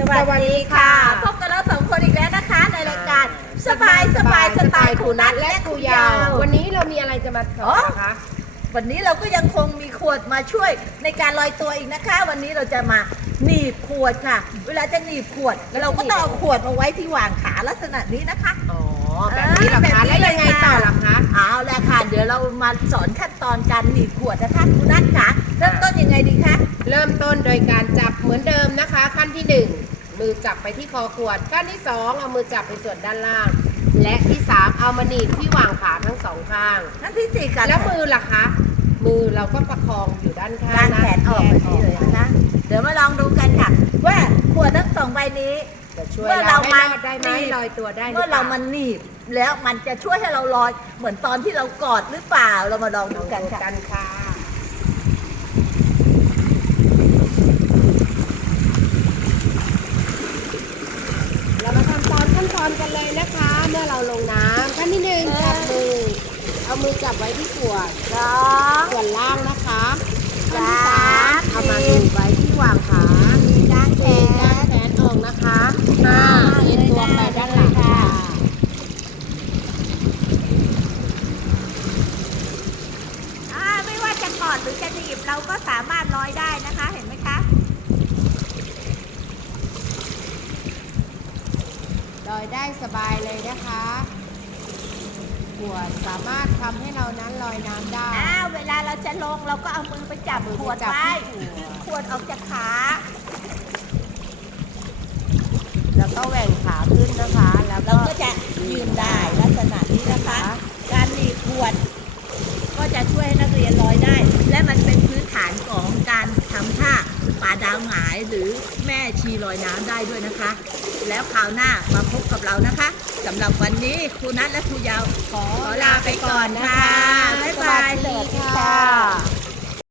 สวัสดีค่ะ พบกับเราสองคนอีกแล้วนะคะ ในรายการสบายสบายสไตล์ครูนัทและครูยาว วันนี้เรามีอะไรจะมาสอ๋ออนนะคะ วันนี้เราก็ยังคงมีขวดมาช่วยในการลอยตัวอีกนะคะ วันนี้เราจะมาหนีบขวดค่ะ เวลาจะหนีบขวดเราก็ต้องเอาขวดมาไว้ที่วางขาลักษณะนี้นะคะอ๋อแบบนี้เหรอแบบคะนี้แล้วยังไงเลยค่ะต่อล่ะคะเอาละค่ะเดี๋ยวเรามาสอนขั้นตอนการหนีบขวดนะคะครูนัทค่ะเริ่มต้นยังไงดีคะเริ่มต้นโดยการจับ ขั้นที่หนึ่งมือจับไปที่คอขวด ขั้นที่สองเอามือจับไปส่วนด้านล่าง และที่สามเอามาหนีบที่วางขาทั้งสองข้างขั้นที่สี่การแล้วมือล่ะคะ มือเราก็ประคองอยู่ด้านข้างการแขนออกแบบนี้เลยนะคะเดี๋ยวมาลองดูกันค่ะ ว่าขวดทั้งสองใบนี้จะช่วยเมื่อเราเราให้มารอดได้ไหมหนีบลอยตัวได้หเมื่อปเราล่มันหนีบแล้วมันจะช่วยให้เราลอยเหมือนตอนที่เรากอดหรือเปล่าเรามาลองลดูองกันดูค่ะ กันค่ะ เรามาทำตอนขั้นตอนกันเลยนะคะ เมื่อเราลงน้ำขั้นที่หนึ่งจับมือ เอามือจับไว้ที่ขวดสองส่วนล่างนะคะขั้นสาที่สามมเอามาดูไว้ที่วางขามีด้านแขเอ็นด้านนแขนออกนะคะห้าเอ็นตัวไปด้านหลังค่ะอ่าไม่ว่าจะกอดหรือจะหนีบเราก็สามารถลอยได้นะคะ เห็นไหมคะ ลอยได้สบายเลยนะคะขวดสามารถทำให้เรานั้นลอยน้ำได้ อ้าวเวลาเราจะลงเราก็เอามือไปจับมือขวดจับไว้ที่ขวดขวดออกจากขา แล้วก็แหว่งขาขึ้นนะคะ แล้วเราก็ก็จะยืนได้ลักษณะนี้นะคะ การหนีบขวด ก็จะช่วยให้นักเรียนลอยได้ และมันเป็นพื้นฐานของการทำท่า ปลาดาวหงายหรือแม่ชีลอยน้ำได้ด้วยนะคะ แล้วคราวหน้ามาพบกับเรานะคะสำหรับวันนี้ครูนัทและครูยาวขอลาไปก่อนค่ะ